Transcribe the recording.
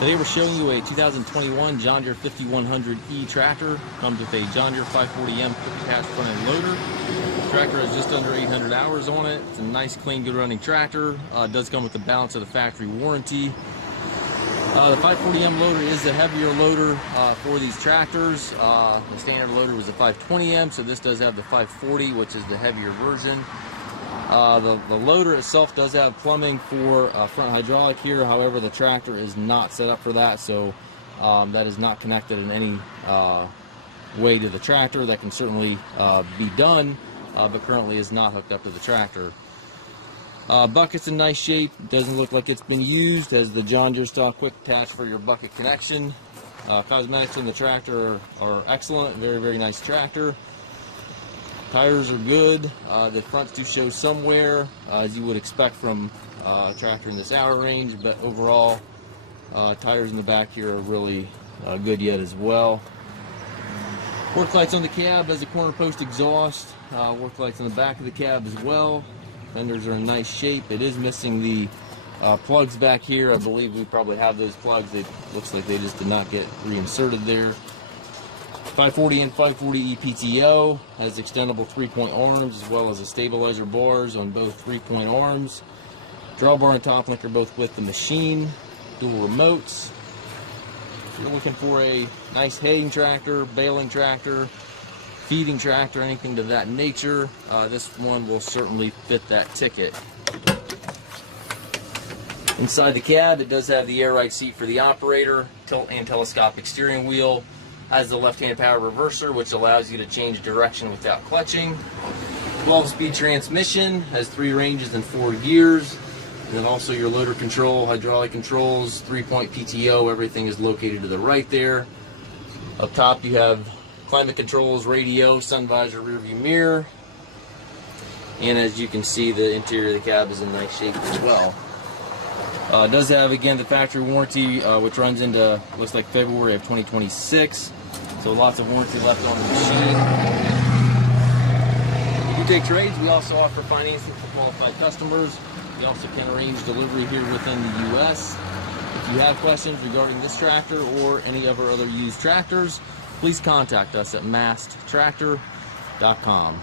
Today we're showing you a 2021 John Deere 5100E tractor. Comes with a John Deere 540M quick attach front end loader. The tractor has just under 800 hours on it. It's a nice, clean, good running tractor. It does come with the balance of the factory warranty. The 540M loader is the heavier loader for these tractors. The standard loader was a 520M, so this does have the 540, which is the heavier version. The loader itself does have plumbing for front hydraulic here. However, the tractor is not set up for that, so that is not connected in any way to the tractor. That can certainly be done, but currently is not hooked up to the tractor. Bucket's in nice shape. Doesn't look like it's been used. Has the John Deere style quick attach for your bucket connection. Cosmetics in the tractor are excellent. Very, very nice tractor. Tires are good. The fronts do show some wear, as you would expect from a tractor in this hour range, but overall, tires in the back here are really good yet as well. Work lights on the cab has a corner post exhaust. Work lights on the back of the cab as well. Fenders are in nice shape. It is missing the plugs back here. I believe we probably have those plugs. It looks like they just did not get reinserted there. 540 and 540E PTO has extendable 3-point arms as well as a stabilizer bars on both 3-point arms. Drawbar and top link are both with the machine. Dual remotes. If you're looking for a nice haying tractor, baling tractor, feeding tractor, anything to that nature, this one will certainly fit that ticket. Inside the cab, it does have the air ride seat for the operator, tilt and telescopic steering wheel. Has the left-hand power reverser, which allows you to change direction without clutching. 12-speed transmission, has 3 ranges and 4 gears. And then also your loader control, hydraulic controls, 3-point PTO, everything is located to the right there. Up top you have climate controls, radio, sun visor, rear view mirror. And as you can see, the interior of the cab is in nice shape as well. It does have, again, the factory warranty, which runs into, looks like February of 2026. So lots of warranty left on the machine. If you take trades, we also offer financing for qualified customers. We also can arrange delivery here within the U.S. If you have questions regarding this tractor or any of our other used tractors, please contact us at masttractor.com.